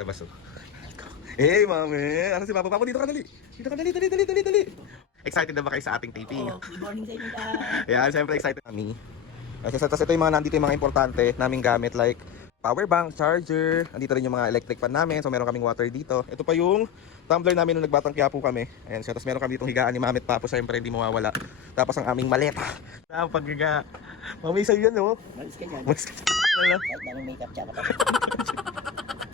Labas oh. Hey, mami! Ano si Papa? Papa, dito ka dali! Dito ka dali, dali! Excited na ba kayo sa ating taping? Oo, good morning sa inyo lahat. Ayan, siyempre excited kami. Tapos ito yung mga nandito yung mga importante naming gamit like power bank, charger, nandito rin yung mga electric fan namin, so meron kaming water dito. Ito pa yung tumbler namin nung nagbatang Quiapo kami. Ayan siya, tapos meron kami ditong higaan ni Mami at Papo, syempre hindi mawawala. Tapos ang aming maleta. Ang paghiga. Mami, sa'yo yan oh. Malis ka dyan. Mas Kahit daming makeup tsaka pa.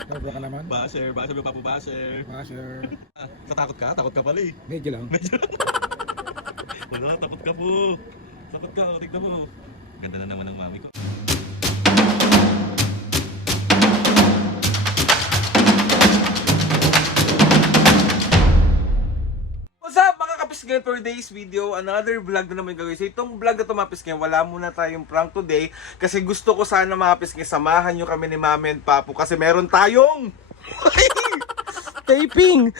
Nabla ka naman? Basher, basher, Papo, basher. Basher. Natakot ka? Takot ka pala eh. Medyo lang. Wala, takot ka po. Takot ka, tignan mo. Ganda na naman ng mami ko. What's up mga kapisgen, for today's video, another vlog na naman gagawin. So itong vlog na ito mga kapisgen, wala muna tayong prank today. Kasi gusto ko sana mga kapisgen, samahan nyo kami ni Mami and Papo. Kasi meron tayong taping!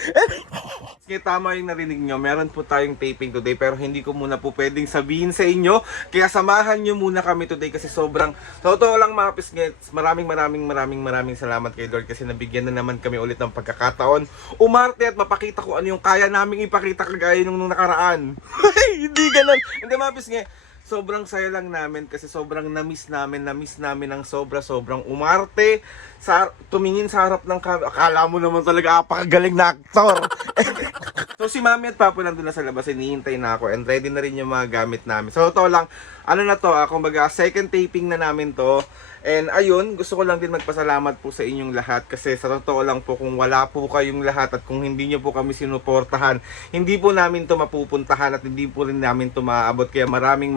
Kaya tama yung narinig nyo, meron po tayong taping today pero hindi ko muna po pwedeng sabihin sa inyo. Kaya samahan nyo muna kami today kasi sobrang, totoo lang mga pisngets, maraming salamat kay Lord kasi nabigyan na naman kami ulit ng pagkakataon. Umarte at mapakita ko ano yung kaya naming ipakita kagaya nung nakaraan. Hindi ganun. Hindi mga pisngets. Sobrang saya lang namin kasi sobrang na-miss namin ng sobrang umarte sa tumingin sa harap ng camera. Akala mo naman talaga apakagaling na aktor. So si Mami at Papo nandun na sa labas, hinihintay na ako and ready na rin yung mga gamit namin. So ito lang, ano na to, kumbaga second taping na namin to. And ayun, gusto ko lang din magpasalamat po sa inyong lahat kasi sa totoo lang po kung wala po kayong lahat at kung hindi nyo po kami sinuportahan, hindi po namin to mapupuntahan at hindi po rin namin to maaabot. Kaya maraming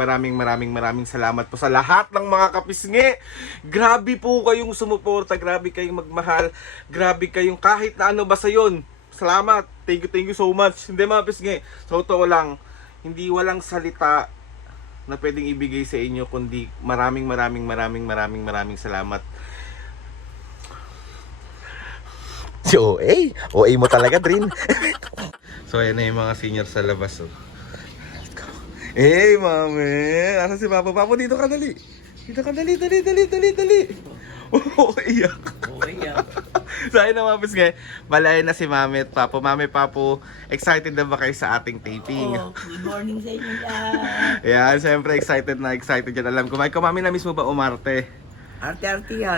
salamat po sa lahat ng mga kapisngi. Grabe po kayong sumuporta, grabe kayong magmahal, grabe kayong kahit na ano basta yun. Salamat, thank you so much. Hindi mga kapisngi, sa totoo lang, hindi walang salita na pwedeng ibigay sa inyo kundi maraming salamat. Si OA mo talaga, Drin. So ayan na yung mga senior sa labas oh. Hey, Mami! Asa si Papa? Papa, dito ka dali. Dito ka dali. Oh, iyak. Okay yan. So ayun na mga pisngay, balayan na si Mami at Papo. Mami, Papo, excited na ba kayo sa ating taping? Oo, good morning sa inyo lahat. Yan, siyempre excited yan. Alam ko, Mami, na-miss mo ba umarte? Arte-arte yan.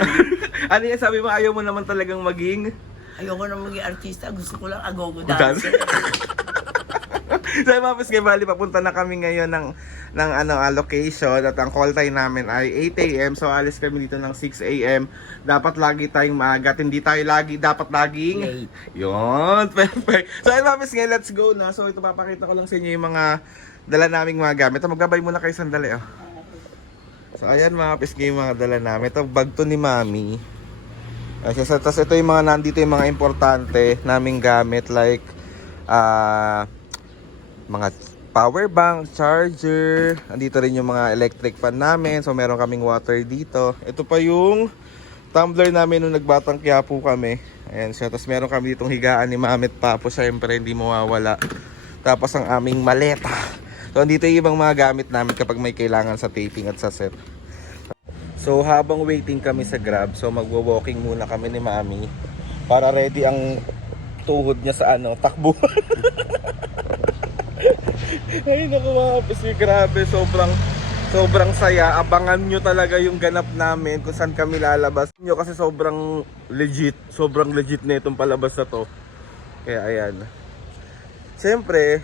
Ano yan, sabi mo, ayaw mo naman talagang maging? Ayoko na maging artista, gusto ko lang agogo Dance. dancer. So mga pisngay, bali, papunta na kami ngayon ng location at ang call time namin ay 8 AM. So alis kami dito ng 6 AM. Dapat lagi tayong maaga, hindi tayo dapat laging Late. Yun, perfect. So ayun mga pisngay, let's go na. So ito, papakita ko lang sa inyo yung mga dala naming mga gamit. Magbabay muna kayo sandali oh. So ayan mga pisngay, yung mga dala namin. Ito bag to ni Mami. Tapos ito yung mga nandito yung mga importante naming gamit like mga power bank, charger, andito rin yung mga electric fan namin, so meron kaming water dito. Ito pa yung tumbler namin nung nagbatang Quiapo kami. Ayan siya, tapos meron kami ditong higaan ni Mami at Papo, syempre hindi mawawala. Tapos ang aming maleta. So andito yung ibang mga gamit namin kapag may kailangan sa taping at sa set. So habang waiting kami sa Grab, so magwo-walking muna kami ni Mami para ready ang tuhod niya sa takbuhan. Ay naku mga pisngi, grabe, sobrang saya. Abangan nyo talaga yung ganap namin kung saan kami lalabas nyo kasi sobrang legit na itong palabas na to. Kaya ayan, siyempre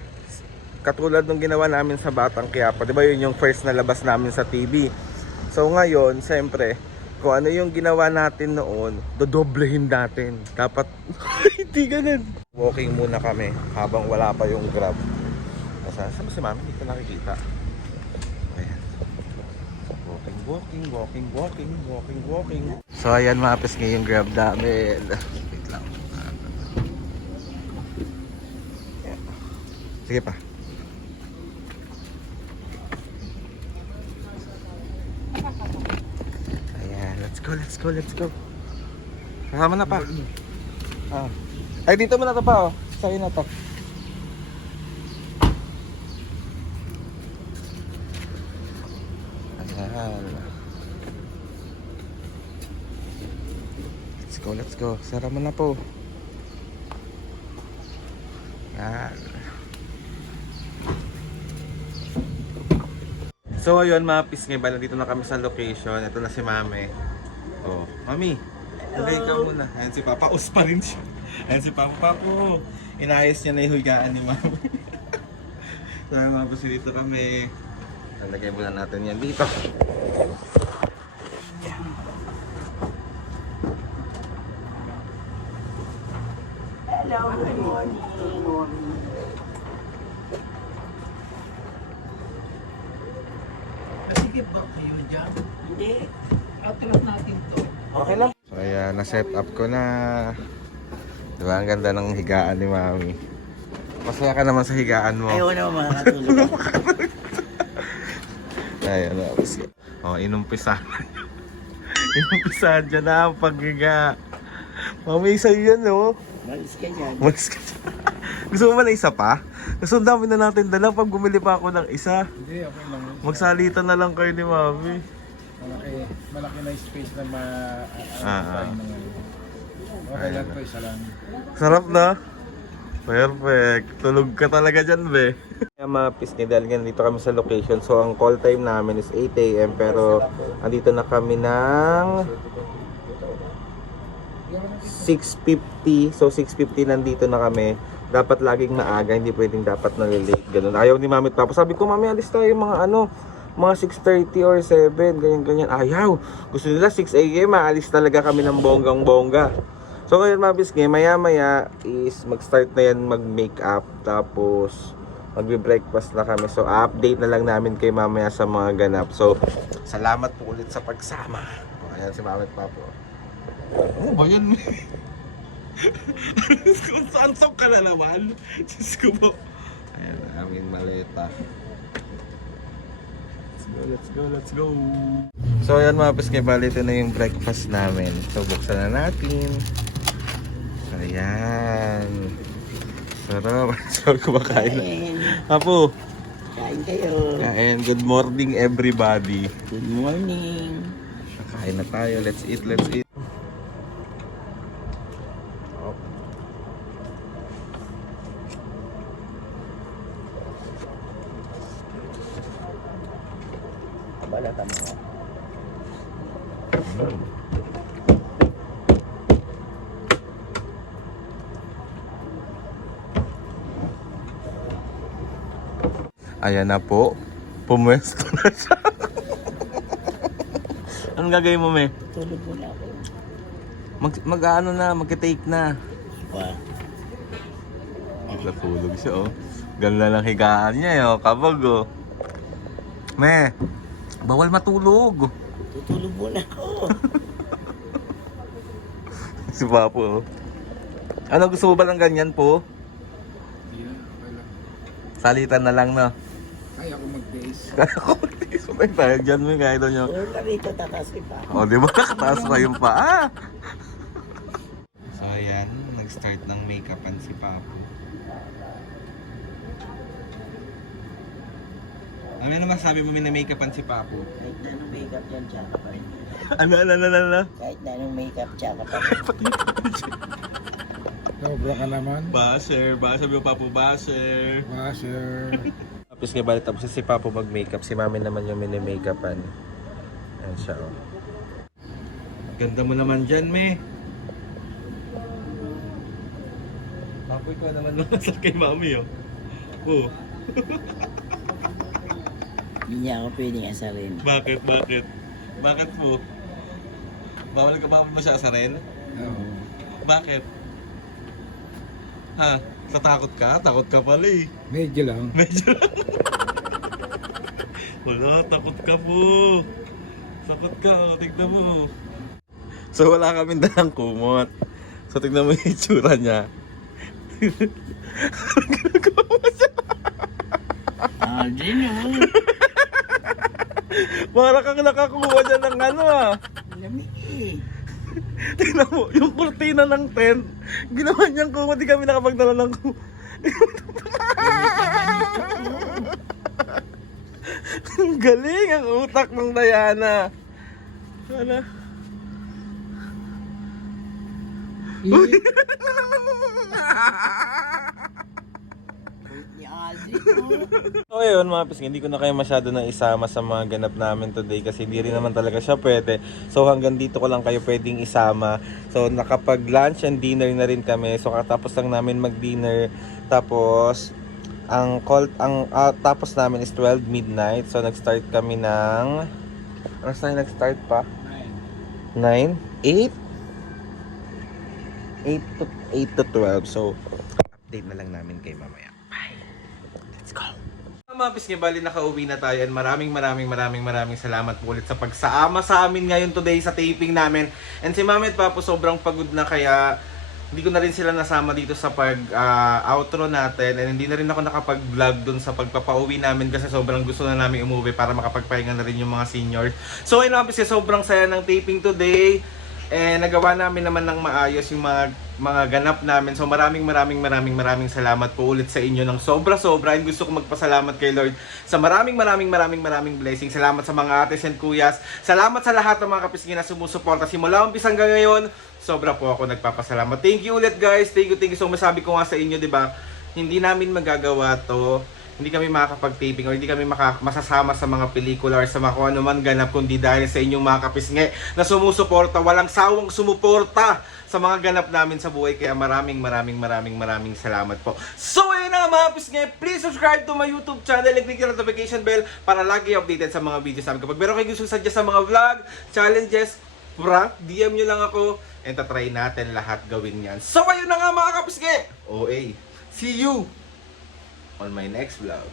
katulad nung ginawa namin sa Batang Quiapo, di ba yun yung first na labas namin sa TV. So ngayon, siyempre kung ano yung ginawa natin noon, dodoblehin natin. Dapat hindi ganun. Walking muna kami habang wala pa yung Grab. Saan ba si Mami? Hindi ko nakikita. Ayan. Walking. So ayan mga pisngay yung Grab namin. Wait lang. Ayan. Sige pa. Ayan. Let's go. Kasama na pa. Ay dito mo na to pa oh. Sa'yo na to. Let's go, let's go. Sara mo na po. Yan. So ayun mga pisngi, nandito na kami sa location. Ito na si Mami. Oh, Mami, lagay ka muna. Ayan si Papa, us pa rin siya. Ayan si Papa, Papo. Inayos niya na yung higaan ni Mami. So mga pisngi, dito kami. Lagay muna natin yan dito. Hello, good morning. Sige ba kayo dyan? Hindi. Atras natin to. Okay lang. So ayan, na-set up ko na. Diba, ang ganda ng higaan ni Mami. Masaya ka naman sa higaan mo. Ayaw na makakatulog. Ayan, inumpisahan. Inumpisahan dyan na ang paghiga. Mami, sa'yo yan, no? Malis ka dyan. Malis ka dyan. Gusto mo ba na isa pa? Gusto ang dami na natin dala pag bumili pa ako ng isa. Hindi, okay lang. Magsalitan na lang kayo ni Mami. Malaki na space na Ah. Okay lang to, isa lang. Sarap na. Perfect. Tulog ka talaga dyan, be. Kaya mga pisngi, dahil nga dito kami sa location. So, ang call time namin is 8 AM. Pero, andito na kami ng 6:50. So, 6:50 nandito na kami. Dapat laging maaga, hindi pwedeng dapat nalilate. Ganun. Ayaw ni Mami tapos. Sabi ko, Mami, alis tayo mga 6:30 or 7. Ganyan. Ayaw. Gusto nila 6 AM. Alis talaga kami ng bonggang-bongga. So ngayon mga bisngi, maya is mag-start na yan mag-makeup. Tapos magbe-breakfast na kami. So update na lang namin kay mamaya sa mga ganap. So salamat po ulit sa pagsama. Ayan si Mami at Papo. Oh ba yan? Saan ka na naman? Diyos ko po. Ayan, aming maleta. Let's go. So ayan mga bisngi, bali ito na yung breakfast namin. So buksan na natin. Ayan. Sarap. Sarap kumakain na. Kain. Apo. Kain kayo. Kain. Good morning everybody. Good morning. Kain na tayo. Let's eat. Balata mo. Ayan na po. Pumwesto na siya. Anong gagawin mo, me? Tulog muna ako. Mag-take na. Pa. Natulog siya, oh. Ganda lang higaan niya, oh. Kabag, oh. Me, bawal matulog. Tutulog muna ako. Si Papo, oh. Ano, gusto mo ba ng ganyan po? Hindi na, okay lang. Salitan na lang, no? Kaya ako mag-base. Kaya ko mag-tiis mo tayo dyan, me. Kaya daw nyo. Tulog ka rito, tatas pa. O, di ba? Nakataas pa yung paa. So, ayan. Nag-start ng make-upan si Papo. Ano naman sabi mo na make-upan si Papo? Kahit na anong makeup yan, tsaka pa rin. Ano? Kahit na anong makeup, tsaka pa rin. Sobra ka naman. Basher. Sabi mo, Papo, basher. Basher. Tapos nga balik, tapos si Papo mag-makeup. Si Mami naman yung mini-makeupan. Ayan siya, oh. Ganda mo naman dyan, me. Papo, ikaw naman nakasal kay Mami, oh. Oh. Hindi niya ako pwedeng asarin. Bakit? Bakit po? Bawal ba siya asarin? Oo. Bakit? Ha? Takot ka? Takot ka pala eh. Medyo lang. Medyo lang. Wala, takot ka po. Takot ka, tignan mo. So wala kaming dalang kumot. So tignan mo yung itsura niya. Di naman. Para kang nakakuha dyan ng ano ah. Lamig eh. Tignan mo, yung kurtina ng tent. Ginawa niyang kumot, di kami nakapagdala ng kumot. Ang galing ang utak ng Diana. Ano? Ni Aldrin, oh. So ayun mga pisngi, hindi ko na kayo masyado na isama sa mga ganap namin today kasi hindi rin naman talaga siya pwede. So hanggang dito ko lang kayo pwedeng isama. So nakapag lunch and dinner na rin kami. So katapos lang namin mag-dinner. Tapos tapos namin is 12 midnight. So nag-start kami ng ano tayo nag-start pa? 9? 8? 8 to 12. So update na lang namin kay mamaya. Bye. Let's go. Mga pisngi, bali nakauwi na tayo and maraming salamat po ulit sa pagsaama sa amin ngayon today sa taping namin. And si Mami at Papo sobrang pagod na kaya hindi ko na rin sila nasama dito sa outro natin and hindi na rin ako nakapag-vlog dun sa pagpapauwi namin kasi sobrang gusto na namin umuwi para makapagpahinga na rin yung mga seniors. So ayun mga pisngi, sobrang saya ng taping today. Eh, nagawa namin naman ng maayos yung mga ganap namin. So maraming salamat po ulit sa inyo ng sobra-sobra. And gusto ko magpasalamat kay Lord sa maraming blessings. Salamat sa mga ates and kuyas. Salamat sa lahat ng mga kapisngi na sumusuporta simula umpisa hanggang ngayon. Sobra po ako nagpapasalamat. Thank you ulit guys. Thank you so much. Sabi ko nga sa inyo, 'di ba? Hindi namin magagawa 'to. Hindi kami makakapag-taping o hindi kami masasama sa mga pelikula or sa mga kung ano man ganap kundi dahil sa inyong mga kapisngi na sumusuporta, walang sawang sumuporta sa mga ganap namin sa buhay. Kaya maraming salamat po. So ayun na mga kapisngi, please subscribe to my YouTube channel and click the notification bell para lagi updated sa mga videos namin. Kapag meron kayo gusto suggest sa mga vlog, challenges, prank, DM nyo lang ako and tatry natin lahat gawin yan. So ayun na nga mga kapisngi, OA, see you on my next vlog.